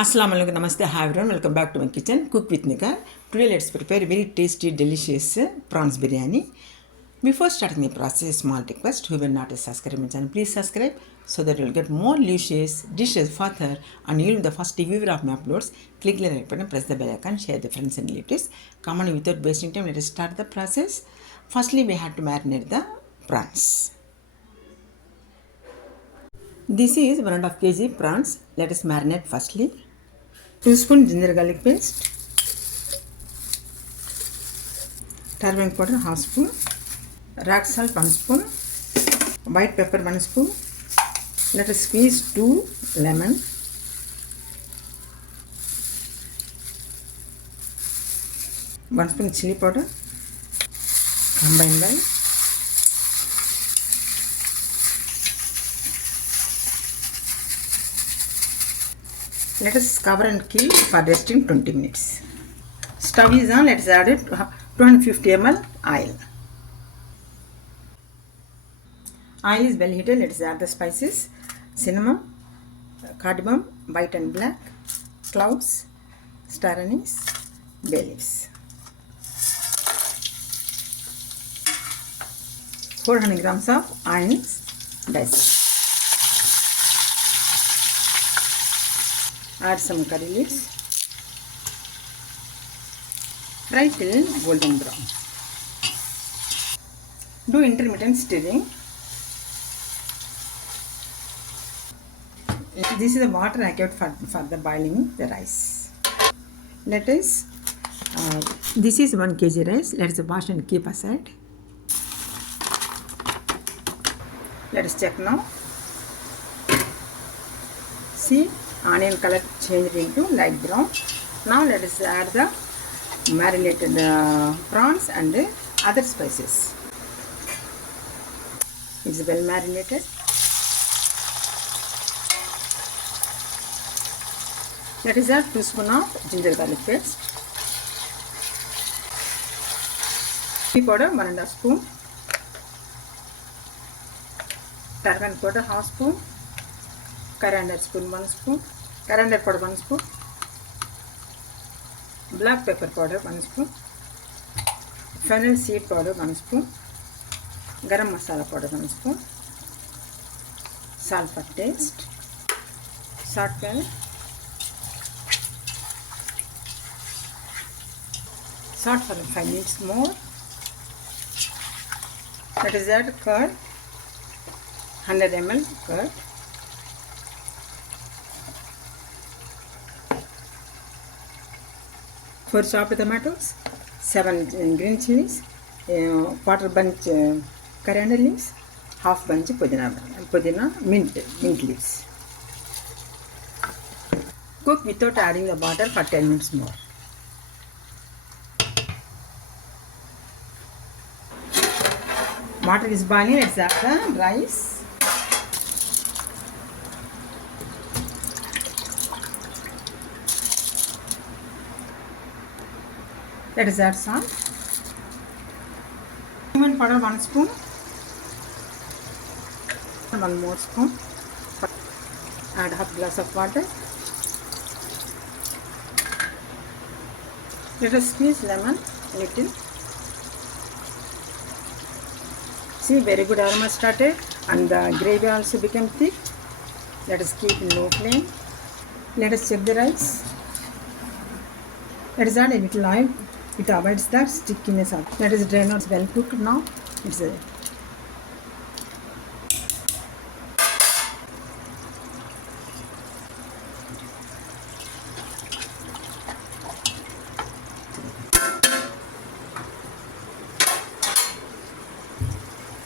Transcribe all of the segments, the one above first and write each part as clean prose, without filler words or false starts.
Assalamu alaikum, namaste, hi everyone, welcome back to my kitchen, Cook with Nika. Today let's prepare very tasty, delicious prawns biryani. Before starting the process, small request, whoever not a subscriber my channel, please subscribe so that you will get more delicious dishes further and you will be the first viewer of my uploads. Click the like button, press the bell icon, share the friends and relatives. Come on, without wasting time, let us start the process. Firstly, we have to marinate the prawns. This is 1.5 kg prawns. Let us marinate firstly. 2 spoon ginger garlic paste, turmeric powder half spoon, rock salt 1 spoon, white pepper 1 spoon. Let us squeeze 2 lemon, one spoon chili powder. Combine well. Let us cover and keep for resting 20 minutes. Stove is on. Let's add it 250 ml oil. Oil is well heated. Let's add the spices: cinnamon, cardamom, white and black, cloves, star anise, bay leaves. 400 grams of onions diced. Add some curry leaves. Fry till golden brown. Do intermittent stirring. This is the water I kept for the boiling the rice. Let us, this is 1 kg rice. Let us wash and keep aside. Let us check now. See, onion color changed into light brown. Now let us add the marinated prawns and the other spices. It's well marinated. Let us add 2 spoons of ginger garlic paste. Chili powder 1.5 spoon. Turmeric powder half spoon. Coriander spoon 1 spoon. Coriander powder 1 spoon. Black pepper powder 1 spoon. Fennel seed powder 1 spoon. Garam masala powder 1 spoon. Salt for taste. Salt well. Salt for 5 minutes more. Let us add curd, 100 ml curd. Four chopped tomatoes, 7 green chilies, quarter bunch coriander leaves, half bunch pudina mint leaves. Cook without adding the water for 10 minutes more. Water is boiling. Let's add the rice. Let us add salt. Cumin powder 1 spoon. 1 more spoon. Add half glass of water. Let us squeeze lemon little. See, very good aroma started and the gravy also became thick. Let us keep in low flame. Let us check the rice. Let us add a little oil. It avoids the stickiness of it. Let us drain out. Well cooked now. It's a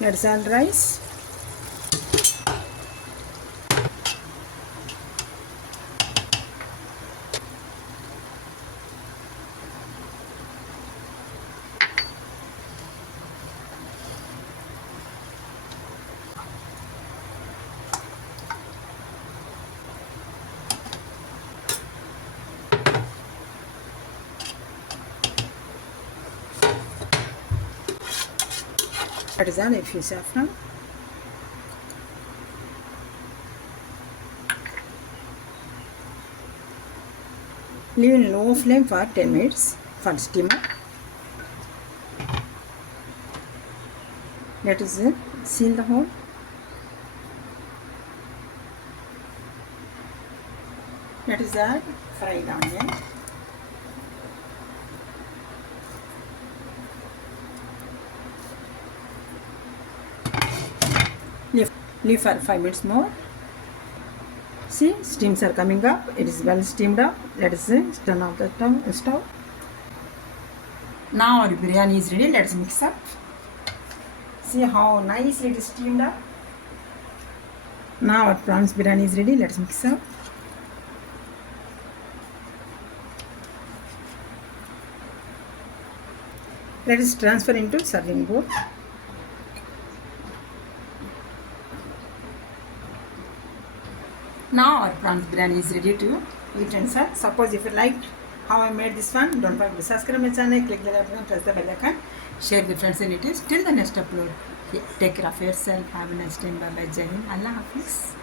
Let's add rice. Let us add a few saffron. Leave in low flame for 10 minutes for steamer. Let us seal the hole. Let us add fried onion. Leave for 5 minutes more. See, steams are coming up. It is well steamed up. Let us turn off the stove. Now our biryani is ready. Let us mix up. See how nicely it is steamed up. Now our prawns biryani is ready. Let us mix up. Let us transfer into serving bowl. Now our prawns biryani is ready to eat and serve. Suppose if you liked how I made this one, don't forget to subscribe my channel, click the button, press the bell icon, share with friends and relatives. Till the next upload, take care of yourself. Have a nice time. Bye bye. Jai Hind. Allah Hafiz.